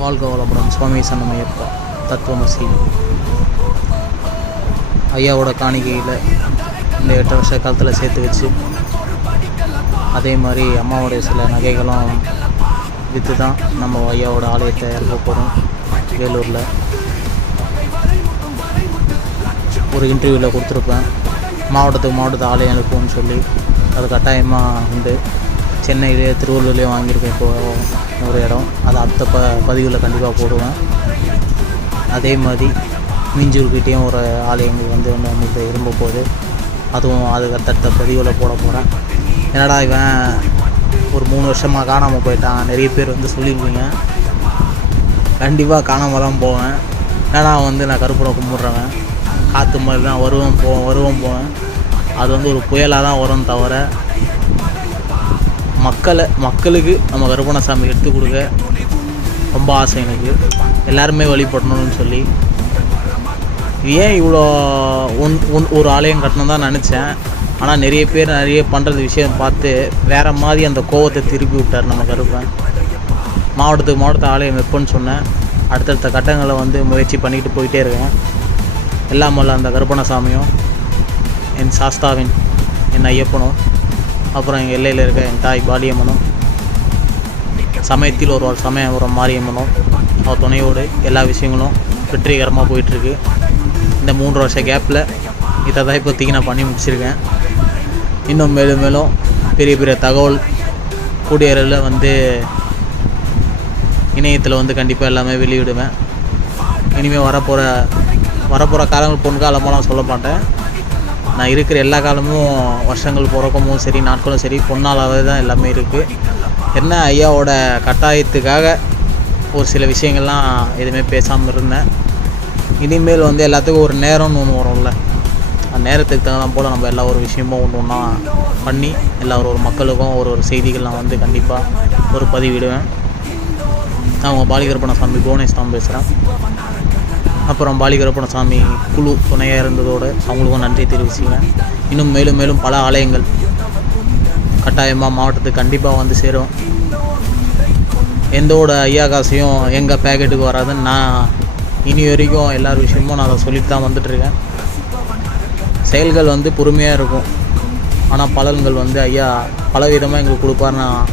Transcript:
வாழ்க வளமுடன். சுவாமி சன்னமய்யப்பா தத்துவமசி ஐயாவோட காணிக்கையில் இந்த 8 வருஷ காலத்தில் சேர்த்து வச்சு, அதே மாதிரி அம்மாவோடைய சில நகைகளும் விற்று தான் நம்ம ஐயாவோட ஆலயத்தை இறக்க போகிறோம். வேலூரில் ஒரு இன்டர்வியூவில் கொடுத்துருப்பேன், மாவட்டத்து ஆலயம் எழுப்புவோம்னு சொல்லி. அது கட்டாயமாக உண்டு. சென்னையிலேயே திருவள்ளூர்லேயே வாங்கியிருக்கேன் இப்போது ஒரு இடம். அது அடுத்த பதிவில் கண்டிப்பாக போடுவேன். அதே மாதிரி மீஞ்சூர்கிட்டேயும் ஒரு ஆலயங்கள் வந்து நம்மளுக்கு இரும்ப போகுது. அதுவும் அதுக்கு அடுத்த பதிவில் போட போகிறேன். என்னடா இவன் ஒரு 3 வருஷமாக காணாமல் போயிட்டான், நிறைய பேர் வந்து சொல்லியிருப்பீங்க. கண்டிப்பாக காணாமல் தான் போவேன். ஏன்னா நான் கருப்பரை கும்பிட்றவன். காற்று மாதிரி தான் வருவோம் போவேன். அது வந்து ஒரு புயலாக தான் வரும் தவிர, மக்களுக்கு நம்ம கருப்பணசாமி எடுத்து கொடுக்க ரொம்ப ஆசை எனக்கு. எல்லாருமே வழிபடணும்னு சொல்லி. ஏன் இவ்வளோ ஒரு ஆலயம் கட்டணும் தான் நினச்சேன். ஆனால் நிறைய பேர் பண்ணுறது விஷயம் பார்த்து வேறு மாதிரி அந்த கோவத்தை திருப்பி விட்டார் நம்ம கருப்பன். மாவட்டத்துக்கு ஆலயம் வைப்பேன்னு சொன்னேன். அடுத்தடுத்த கட்டங்களை முயற்சி பண்ணிக்கிட்டு போயிட்டே இருக்கேன். எல்லாம் வல்ல அந்த கருப்பணசாமியும், என் சாஸ்தாவின் என் ஐயப்பனும், அப்புறம் எங்கள் எல்லையில் இருக்க என் தாய் பாலியம்மனும், சமயத்தில் ஒரு மாரியம்மனும் அவர் துணையோடு எல்லா விஷயங்களும் வெற்றிகரமாக போயிட்டுருக்கு. இந்த 3 வருஷ கேப்பில் இதை தான் இப்போதைக்கு நான் பண்ணி முடிச்சிருக்கேன். இன்னும் மேலும் பெரிய தகவல் கூடியரில் இணையத்தில் கண்டிப்பாக எல்லாமே வெளியிடுவேன். இனிமேல் வரப்போகிற காலங்கள் பொன்காலமெல்லாம் சொல்ல மாட்டேன். நான் இருக்கிற எல்லா காலமும் வருஷங்கள் பிறக்கமும் சரி, நாட்களும் சரி, பொன்னாலாகவே தான் எல்லாமே இருக்குது. என்ன ஐயாவோட கட்டாயத்துக்காக ஒரு சில விஷயங்கள்லாம் எதுவுமே பேசாமல் இருந்தேன். இனிமேல் எல்லாத்துக்கும் ஒரு நேரம்னு ஒன்று வரும்ல, அந்த நேரத்துக்கு தகுந்த போல் நம்ம எல்லா ஒரு விஷயமும் ஒன்றா பண்ணி எல்லா ஒரு மக்களுக்கும் ஒரு செய்திகள் நான் கண்டிப்பாக ஒரு பதிவிடுவேன். நான் உங்கள் பாலிகருப்பணசாமி புவனேஷ் தான் பேசுகிறேன். அப்புறம் பாலிகருப்பணசாமி குழு துணையாக இருந்ததோடு அவங்களுக்கும் நன்றி தெரிவிச்சுக்கிறேன். இன்னும் மேலும் பல ஆலயங்கள் கட்டாயமாக மாவட்டத்துக்கு கண்டிப்பாக சேரும். எந்தோட ஐயா காசையும் எங்கள் பேக்கெட்டுக்கு வராதுன்னு நான் இனி வரைக்கும் எல்லா விஷயமும் நான் அதை சொல்லிட்டு தான் வந்துட்டுருக்கேன். செயல்கள் பொறுமையாக இருக்கும், ஆனால் பலன்கள் ஐயா பல விதமாக எங்களுக்கு கொடுப்பார். நான்